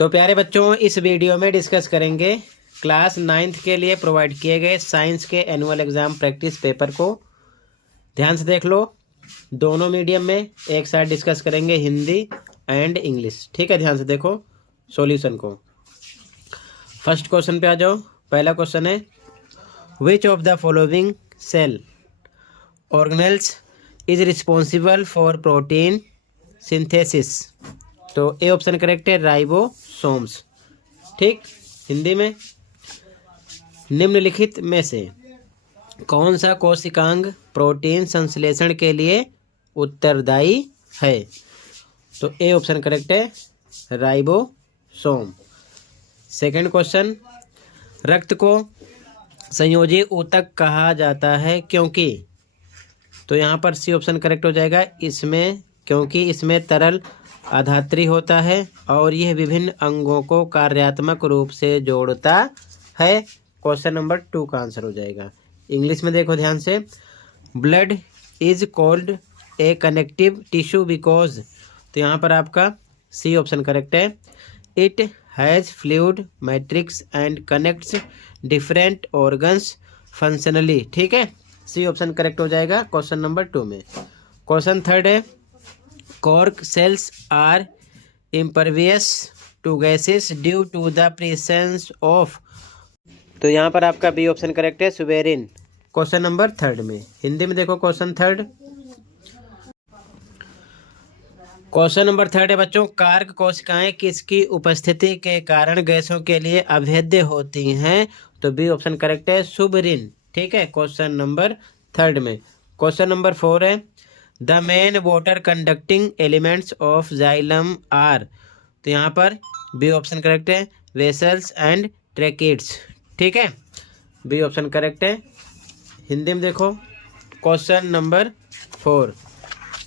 तो प्यारे बच्चों, इस वीडियो में डिस्कस करेंगे क्लास 9th के लिए प्रोवाइड किए गए साइंस के एनुअल एग्ज़ाम प्रैक्टिस पेपर को। ध्यान से देख लो, दोनों मीडियम में एक साथ डिस्कस करेंगे, हिंदी एंड इंग्लिश। ठीक है, ध्यान से देखो सॉल्यूशन को। फर्स्ट क्वेश्चन पे आ जाओ। पहला क्वेश्चन है, which of the following cell organelles is responsible for protein synthesis. तो ए ऑप्शन करेक्ट है, राइबोसोम्स। ठीक, हिंदी में निम्नलिखित में से कौन सा कोशिकांग प्रोटीन संश्लेषण के लिए उत्तरदायी है। तो ए ऑप्शन करेक्ट है, राइबोसोम। सेकंड क्वेश्चन, रक्त को संयोजी ऊतक कहा जाता है क्योंकि। तो यहाँ पर सी ऑप्शन करेक्ट हो जाएगा, इसमें क्योंकि इसमें तरल अधात्री होता है और यह विभिन्न अंगों को कार्यात्मक रूप से जोड़ता है। क्वेश्चन नंबर 2 का आंसर हो जाएगा। इंग्लिश में देखो ध्यान से, blood is called a connective tissue because. तो यहाँ पर आपका सी ऑप्शन करेक्ट है, it has fluid matrix and connects different organs functionally. ठीक है, सी ऑप्शन करेक्ट हो जाएगा क्वेश्चन नंबर 2 में। क्वेश्चन थर्ड है, cork cells are impervious to gases due to the presence of. तो यहाँ पर आपका बी ऑप्शन करेक्ट है, सुबेरिन। क्वेश्चन नंबर 3 में हिंदी में देखो क्वेश्चन थर्ड। क्वेश्चन नंबर 3 है बच्चों, कार्क कोशिकाएं किसकी उपस्थिति के कारण गैसों के लिए अभेद्य होती हैं। तो बी ऑप्शन करेक्ट है, सुबेरिन। ठीक है, क्वेश्चन नंबर 3 में। क्वेश्चन नंबर 4 है, the main water conducting elements of xylem are. तो यहाँ पर बी ऑप्शन करेक्ट है, वेसल्स एंड ट्रैकिड्स। ठीक है, बी ऑप्शन करेक्ट है। हिंदी में देखो क्वेश्चन नंबर 4।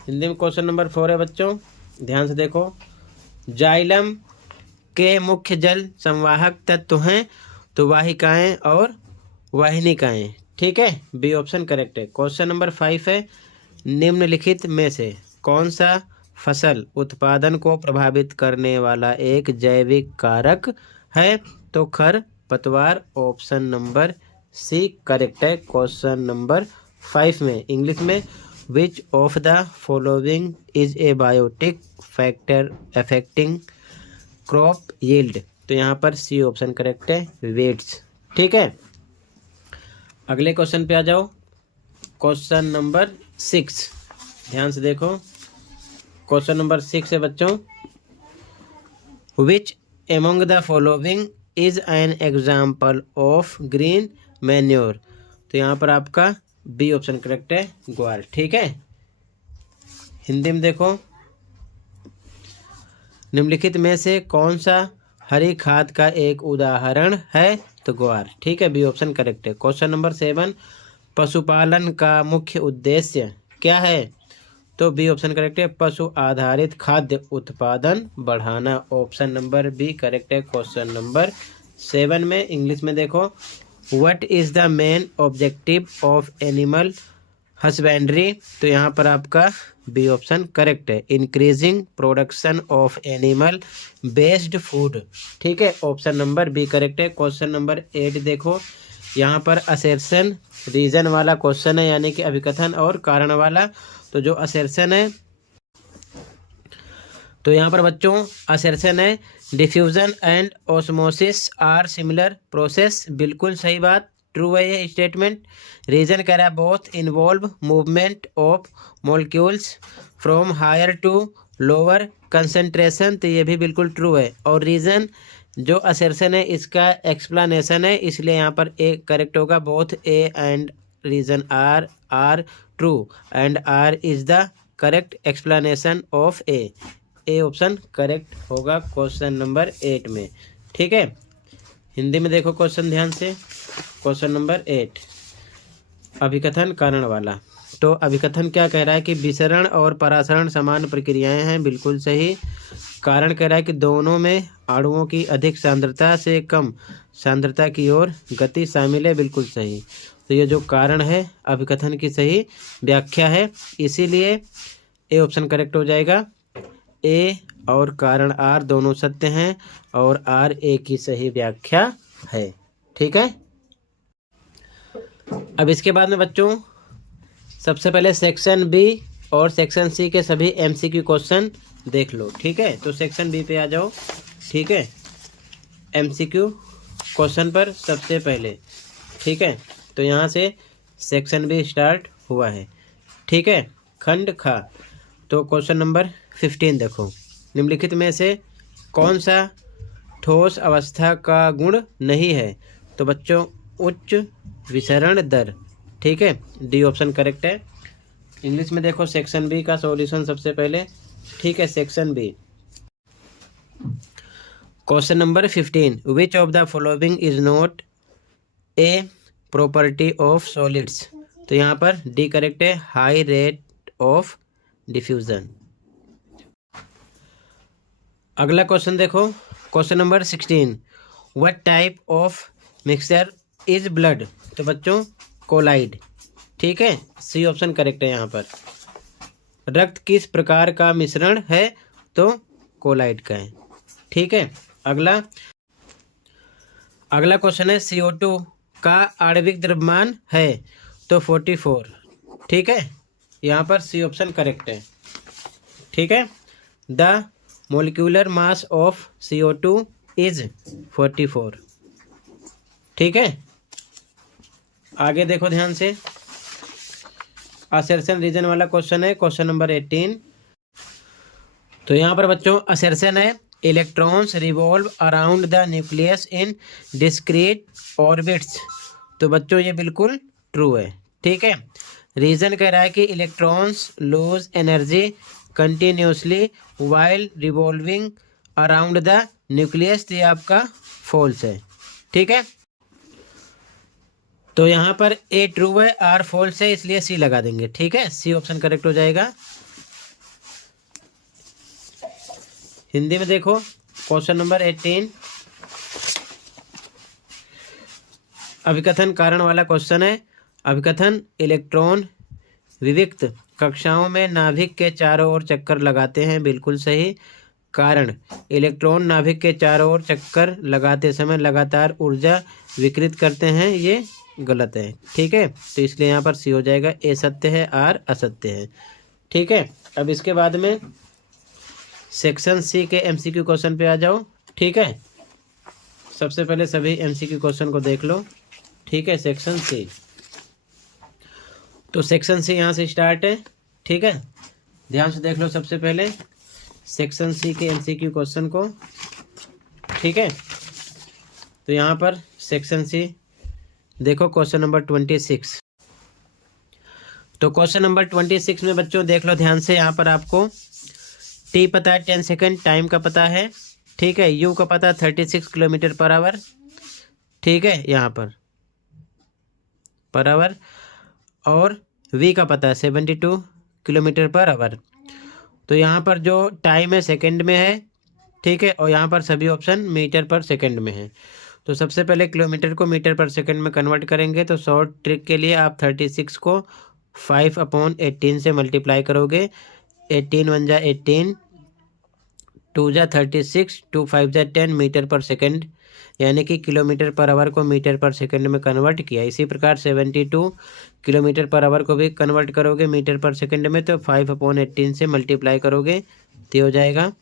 हिंदी में क्वेश्चन नंबर 4 है बच्चों, ध्यान से देखो, जाइलम के मुख्य जल संवाहक तत्व हैं तो वाहिकाएं और वाहिनिकाएं। ठीक है, बी ऑप्शन करेक्ट है। क्वेश्चन नंबर 5 है, निम्नलिखित में से कौन सा फसल उत्पादन को प्रभावित करने वाला एक जैविक कारक है। तो खरपतवार। ऑप्शन नंबर सी करेक्ट है क्वेश्चन नंबर 5 में। इंग्लिश में, which of the following is a biotic factor affecting crop yield. तो यहाँ पर सी ऑप्शन करेक्ट है, वेट्स। ठीक है, अगले क्वेश्चन पे आ जाओ। क्वेश्चन नंबर 6, ध्यान से देखो, क्वेश्चन नंबर 6 है बच्चों, विच among the following is an example of green manure. तो यहाँ पर आपका बी ऑप्शन करेक्ट है, ग्वार। ठीक है, हिंदी में देखो, निम्नलिखित में से कौन सा हरी खाद का एक उदाहरण है। तो ग्वार। ठीक है, बी ऑप्शन करेक्ट है। क्वेश्चन नंबर 7, पशुपालन का मुख्य उद्देश्य क्या है। तो बी ऑप्शन करेक्ट है, पशु आधारित खाद्य उत्पादन बढ़ाना। ऑप्शन नंबर बी करेक्ट है क्वेश्चन नंबर 7 में। इंग्लिश में देखो, what is the main objective of animal husbandry. तो यहाँ पर आपका बी ऑप्शन करेक्ट है, increasing production of animal based food. ठीक है, ऑप्शन नंबर बी करेक्ट है। क्वेश्चन नंबर 8 देखो, यहाँ पर असर्शन रीजन वाला क्वेश्चन है, यानी कि अभिकथन और कारण वाला। तो जो असर्शन है, तो यहाँ पर बच्चों असर्शन है, diffusion and osmosis are similar process. बिल्कुल सही बात, ट्रू है ये स्टेटमेंट। रीजन कह रहा है, both involve movement of molecules from higher to lower concentration. तो ये भी बिल्कुल ट्रू है। और रीजन जो असर्शन है, इसका एक्सप्लेनेशन है, इसलिए यहाँ पर ए करेक्ट होगा। Both A and reason are true and R is the correct explanation of A. A option correct होगा क्वेश्चन नंबर 8 में। ठीक है, हिंदी में देखो क्वेश्चन ध्यान से, क्वेश्चन नंबर 8, अभिकथन कारण वाला। तो अभिकथन क्या कह रहा है कि विसरण और परासरण समान प्रक्रियाएं हैं। बिल्कुल सही। कारण कह रहा है कि दोनों में अणुओं की अधिक सांद्रता से कम सांद्रता की ओर गति शामिल है। बिल्कुल सही। तो ये जो कारण है अभिकथन की सही व्याख्या है, इसीलिए ए ऑप्शन करेक्ट हो जाएगा। ए और कारण आर दोनों सत्य हैं और आर ए की सही व्याख्या है। ठीक है। अब इसके बाद में बच्चों सबसे पहले सेक्शन बी और सेक्शन सी के सभी एमसीक्यू क्वेश्चन देख लो। ठीक है, तो सेक्शन बी पे आ जाओ। ठीक है, एमसीक्यू क्वेश्चन पर सबसे पहले। ठीक है, तो यहाँ से सेक्शन बी स्टार्ट हुआ है। ठीक है, खंड खा। तो क्वेश्चन नंबर 15 देखो, निम्नलिखित में से कौन सा ठोस अवस्था का गुण नहीं है? तो बच्चों उच्च विसरण दर। ठीक है, डी ऑप्शन करेक्ट है। इंग्लिश में देखो सेक्शन बी का सॉल्यूशन सबसे पहले। ठीक है, section B question number 15, which of the following is not a property of solids? तो यहाँ पर डी करेक्ट है, हाई रेट ऑफ डिफ्यूजन। अगला क्वेश्चन देखो, question number 16, what type of mixture is blood? तो बच्चों कोलाइड। ठीक है, सी ऑप्शन करेक्ट है यहाँ पर। रक्त किस प्रकार का मिश्रण है? तो कोलाइड का है। ठीक है, अगला क्वेश्चन है CO2 का आणविक द्रव्यमान है? तो 44। ठीक है, यहाँ पर सी ऑप्शन करेक्ट है। ठीक है, the molecular mass of CO2 is 44। ठीक है, आगे देखो ध्यान से, असर्शन रीजन वाला क्वेश्चन है, क्वेश्चन नंबर 18। तो यहाँ पर बच्चों असर्शन है electrons revolve around the nucleus in discrete orbits. तो बच्चों ये बिल्कुल ट्रू है। ठीक है, रीजन कह रहा है कि electrons loose energy continuously while revolving around the nucleus. तो ये आपका फॉल्स है। ठीक है, तो यहाँ पर ए ट्रू है, आर फॉल्स है, इसलिए सी लगा देंगे। ठीक है, सी ऑप्शन करेक्ट हो जाएगा। हिंदी में देखो क्वेश्चन नंबर 18, अभिकथन कारण वाला क्वेश्चन है। अभिकथन इलेक्ट्रॉन विविक्त कक्षाओं में नाभिक के चारों ओर चक्कर लगाते हैं, बिल्कुल सही। कारण इलेक्ट्रॉन नाभिक के चारों ओर चक्कर लगाते समय लगातार ऊर्जा विकृत करते हैं, ये गलत है। ठीक है, तो इसलिए यहाँ पर सी हो जाएगा। ए सत्य है, आर असत्य है। ठीक है, अब इसके बाद में सेक्शन सी के एमसीक्यू क्वेश्चन पे आ जाओ। ठीक है, सबसे पहले सभी एमसीक्यू क्वेश्चन को देख लो। ठीक है, सेक्शन सी, तो सेक्शन सी यहाँ से स्टार्ट है। ठीक है, ध्यान से देख लो सबसे पहले सेक्शन सी के एमसीक्यू क्वेश्चन को। ठीक है, तो यहाँ पर सेक्शन सी देखो क्वेश्चन नंबर 26। तो क्वेश्चन नंबर 26 में बच्चों देख लो ध्यान से, यहाँ पर आपको टी पता है 10 सेकेंड, टाइम का पता है। ठीक है, यू का पता 36 किलोमीटर पर आवर। ठीक है, यहाँ पर आवर, और वी का पता है 72 किलोमीटर पर आवर। तो यहाँ पर जो टाइम है सेकंड में है। ठीक है, और यहाँ पर सभी ऑप्शन मीटर पर सेकंड में है। तो सबसे पहले किलोमीटर को मीटर पर सेकंड में कन्वर्ट करेंगे। तो शॉर्ट ट्रिक के लिए आप 36 को 5/18 से मल्टीप्लाई करोगे। 18 1 जा 18, 2 जा 36, 2 5 जा 10 मीटर पर सेकंड, यानी कि किलोमीटर पर आवर को मीटर पर सेकंड में कन्वर्ट किया। इसी प्रकार 72 किलोमीटर पर आवर को भी कन्वर्ट करोगे मीटर पर सेकंड में, तो 5/18 से मल्टीप्लाई करोगे तो हो जाएगा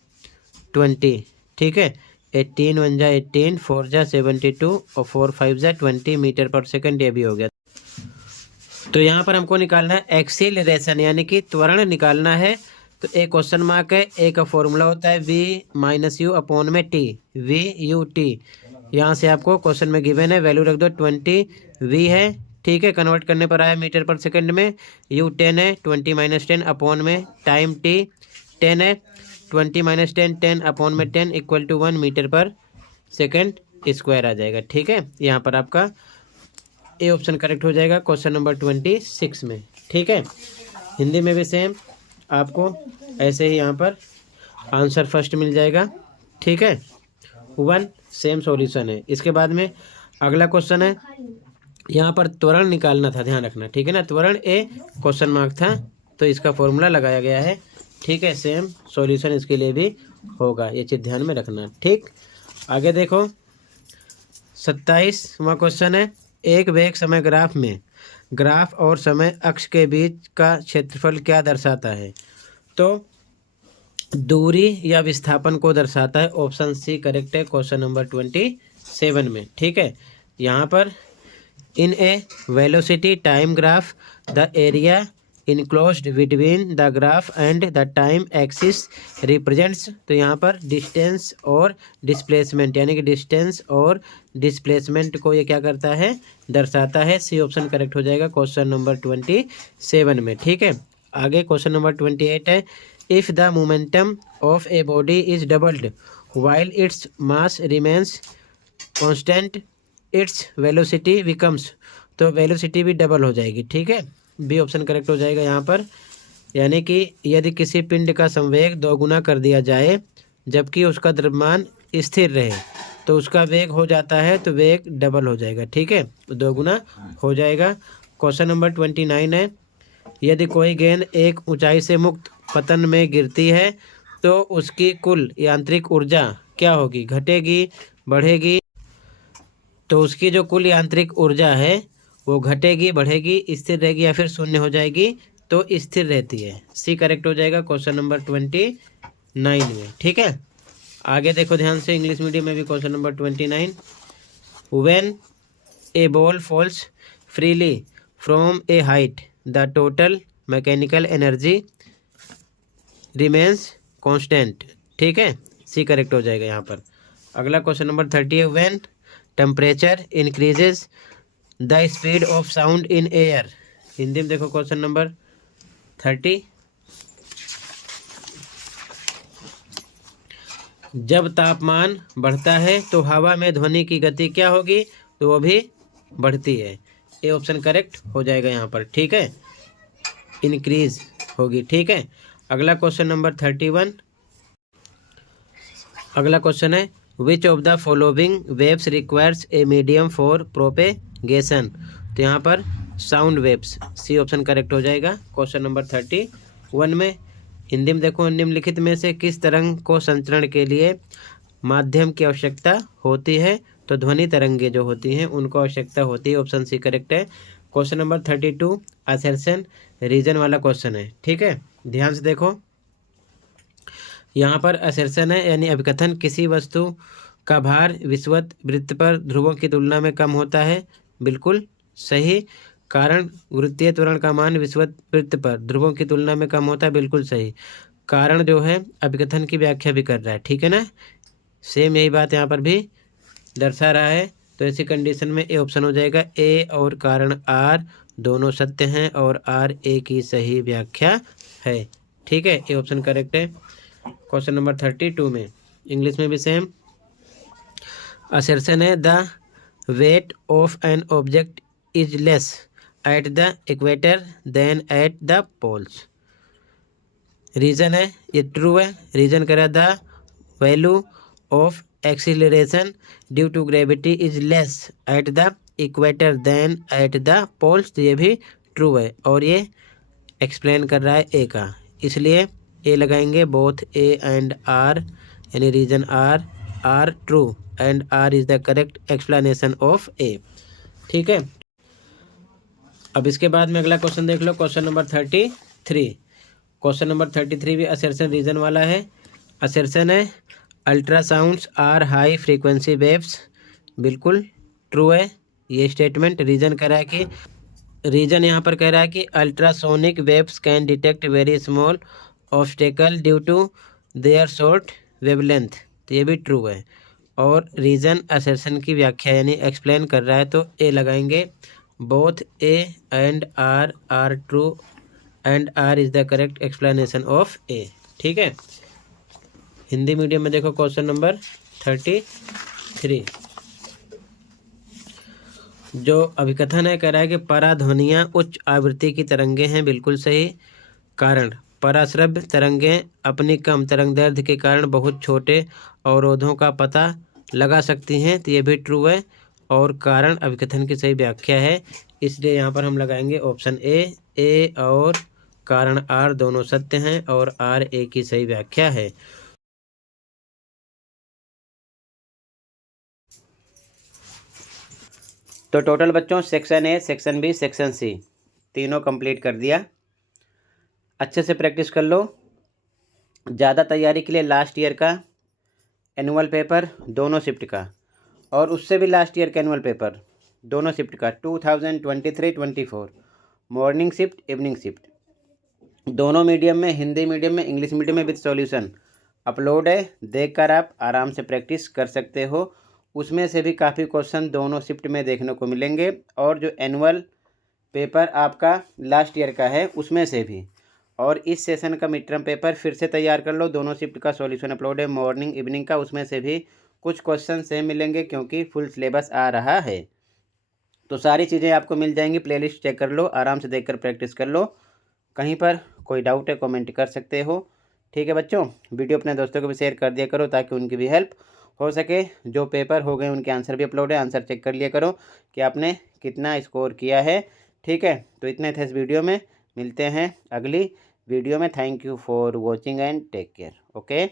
20। ठीक है, 18 1 जा 18, 4 जा 72 और 4 5 जा 20 मीटर पर सेकंड, ये भी हो गया। तो यहाँ पर हमको निकालना है एक्सीलरेशन, यानी कि त्वरण निकालना है। तो एक क्वेश्चन मार्क है, ए का फॉर्मूला होता है v-u/t, v/u/t। यहाँ से आपको क्वेश्चन में गिवन है, वैल्यू रख दो 20, v है। ठीक है, कन्वर्ट करने पर आया मीटर पर सेकंड में। u 10 है, 20 - 10 अपॉन में टाइम t 10 है, 20 - 10 10 अपॉन में 10 इक्वल टू 1 मीटर पर सेकंड स्क्वायर आ जाएगा। ठीक है, यहाँ पर आपका ए ऑप्शन करेक्ट हो जाएगा क्वेश्चन नंबर 26 में। ठीक है, हिंदी में भी सेम आपको ऐसे ही यहाँ पर आंसर फर्स्ट मिल जाएगा। ठीक है, 1 सेम सॉल्यूशन है। इसके बाद में अगला क्वेश्चन है, यहाँ पर त्वरण निकालना था, ध्यान रखना। ठीक है ना, त्वरण ए क्वेश्चन मार्क था, तो इसका फॉर्मूला लगाया गया है ठीक है, सेम सॉल्यूशन इसके लिए भी होगा, ये चीज़ ध्यान में रखना। ठीक, आगे देखो 27वां क्वेश्चन है, एक वेग समय ग्राफ में ग्राफ और समय अक्ष के बीच का क्षेत्रफल क्या दर्शाता है? तो दूरी या विस्थापन को दर्शाता है। ऑप्शन सी करेक्ट है क्वेश्चन नंबर 27 में। ठीक है, यहाँ पर in a velocity time graph the area enclosed between the graph and the time axis represents, तो यहाँ पर डिस्टेंस और डिस्प्लेसमेंट, यानी कि डिस्टेंस और डिस्प्लेसमेंट को ये क्या करता है, दर्शाता है। सी ऑप्शन करेक्ट हो जाएगा क्वेश्चन नंबर 27 में। ठीक है, आगे क्वेश्चन नंबर 28 है, if the momentum of a body is doubled while its mass remains constant its velocity becomes, तो वेलोसिटी भी डबल हो जाएगी। ठीक है, बी ऑप्शन करेक्ट हो जाएगा यहाँ पर, यानी कि यदि किसी पिंड का संवेग दोगुना कर दिया जाए जबकि उसका द्रव्यमान स्थिर रहे तो उसका वेग हो जाता है, तो वेग डबल हो जाएगा। ठीक है, तो दोगुना हो जाएगा। क्वेश्चन नंबर 29 है, यदि कोई गेंद एक ऊंचाई से मुक्त पतन में गिरती है तो उसकी कुल यांत्रिक ऊर्जा क्या होगी, घटेगी, बढ़ेगी? तो उसकी जो कुल यांत्रिक ऊर्जा है वो घटेगी, बढ़ेगी, स्थिर रहेगी या फिर शून्य हो जाएगी? तो स्थिर रहती है। सी करेक्ट हो जाएगा क्वेश्चन नंबर 29 में। ठीक है, आगे देखो ध्यान से, इंग्लिश मीडियम में भी question number 29, when A ball falls freely from A height the total mechanical energy remains constant. ठीक है, सी करेक्ट हो जाएगा यहाँ पर। अगला क्वेश्चन नंबर 30 है, when temperature increases the speed of sound in air. Hindi में देखो क्वेश्चन नंबर 30, जब तापमान बढ़ता है तो हवा में ध्वनि की गति क्या होगी, तो वो भी बढ़ती है। ए ऑप्शन करेक्ट हो जाएगा यहाँ पर। ठीक है, इंक्रीज होगी। ठीक है, अगला क्वेश्चन नंबर 31, अगला क्वेश्चन है, which of the following waves requires a medium for propagation, तो यहाँ पर sound waves. C option correct हो जाएगा क्वेश्चन नंबर 31 में। हिंदी में देखो, निम्नलिखित में से किस तरंग को संचरण के लिए माध्यम की आवश्यकता होती है? तो ध्वनि तरंगे जो होती हैं उनको आवश्यकता होती है। ऑप्शन सी करेक्ट है क्वेश्चन नंबर 32 असर्शन रीजन वाला क्वेश्चन है। ठीक है, ध्यान से देखो, यहाँ पर असर्शन है यानी अभिकथन, किसी वस्तु का भार विषुवत वृत्त पर ध्रुवों की तुलना में कम होता है, बिल्कुल सही। कारण गुरुत्वीय त्वरण का मान विषुवत वृत्त पर ध्रुवों की तुलना में कम होता है, बिल्कुल सही। कारण जो है अभिकथन की व्याख्या भी कर रहा है। ठीक है ना, सेम यही बात यहाँ पर भी दर्शा रहा है। तो ऐसी कंडीशन में ए ऑप्शन हो जाएगा। ए और कारण आर दोनों सत्य हैं और आर ए की सही व्याख्या है। ठीक है, ए ऑप्शन करेक्ट है क्वेश्चन नंबर 32 में। इंग्लिश में भी सेम असर्शन है, the weight of an object is less at the equator than at the poles. Reason है, ये ट्रू है। रीजन करा, the value of acceleration due to gravity is less at the equator than at the poles, तो ये भी true है। और ये एक्सप्लेन कर रहा है ए का, इसलिए ए लगाएंगे। बोथ ए एंड आर यानी reason are true and R is the correct explanation of A. ठीक है, अब इसके बाद में अगला क्वेश्चन देख लो, क्वेश्चन नंबर 33। क्वेश्चन नंबर 33 भी असर्शन रीजन वाला है। असर्शन है, ultrasounds are high frequency waves, बिल्कुल ट्रू है ये स्टेटमेंट। रीजन कह रहा है कि रीजन यहाँ पर कह रहा है कि ultrasonic waves can detect very small obstacle due to their short wavelength, तो ये भी ट्रू है। और रीजन असर्शन की व्याख्या यानी एक्सप्लेन कर रहा है, तो ए लगाएंगे। Both A and R true and R is the correct explanation of A. ठीक है, हिंदी मीडियम में देखो क्वेश्चन नंबर 33, जो अभिकथन है कह रहा है कि पराध्वनियाँ उच्च आवृत्ति की तरंगे हैं, बिल्कुल सही। कारण पराश्रव्य तरंगें अपनी कम तरंग दैर्ध्य के कारण बहुत छोटे अवरोधों का पता लगा सकती हैं, तो ये भी ट्रू है। और कारण अभिकथन की सही व्याख्या है, इसलिए यहाँ पर हम लगाएंगे ऑप्शन ए और कारण आर दोनों सत्य हैं और आर एक ही सही व्याख्या है। तो टोटल बच्चों section A, section B, section C तीनों कंप्लीट कर दिया। अच्छे से प्रैक्टिस कर लो। ज़्यादा तैयारी के लिए लास्ट ईयर का एनुअल पेपर दोनों शिफ्ट का और उससे भी लास्ट ईयर का एनुअल पेपर दोनों शिफ्ट का 2023-24 मॉर्निंग शिफ्ट, इवनिंग शिफ्ट दोनों मीडियम में, हिंदी मीडियम में, इंग्लिश मीडियम में विद सॉल्यूशन अपलोड है। देखकर आप आराम से प्रैक्टिस कर सकते हो। उसमें से भी काफ़ी क्वेश्चन दोनों शिफ्ट में देखने को मिलेंगे और जो एनुअल पेपर आपका लास्ट ईयर का है उसमें से भी, और इस सेशन का मिड टर्म पेपर फिर से तैयार कर लो। दोनों शिफ्ट का सॉल्यूशन अपलोड है, मॉर्निंग इवनिंग का, उसमें से भी कुछ क्वेश्चन सेम मिलेंगे क्योंकि फुल सिलेबस आ रहा है। तो सारी चीज़ें आपको मिल जाएंगी। प्लेलिस्ट चेक कर लो, आराम से देखकर प्रैक्टिस कर लो। कहीं पर कोई डाउट है कमेंट कर सकते हो। ठीक है बच्चों, वीडियो अपने दोस्तों को भी शेयर कर दिया करो ताकि उनकी भी हेल्प हो सके। जो पेपर हो गए उनके आंसर भी अपलोड है, आंसर चेक कर लिया करो कि आपने कितना स्कोर किया है। ठीक है, तो इतने थे इस वीडियो में। मिलते हैं अगली वीडियो में। Thank you for watching and take care. Okay.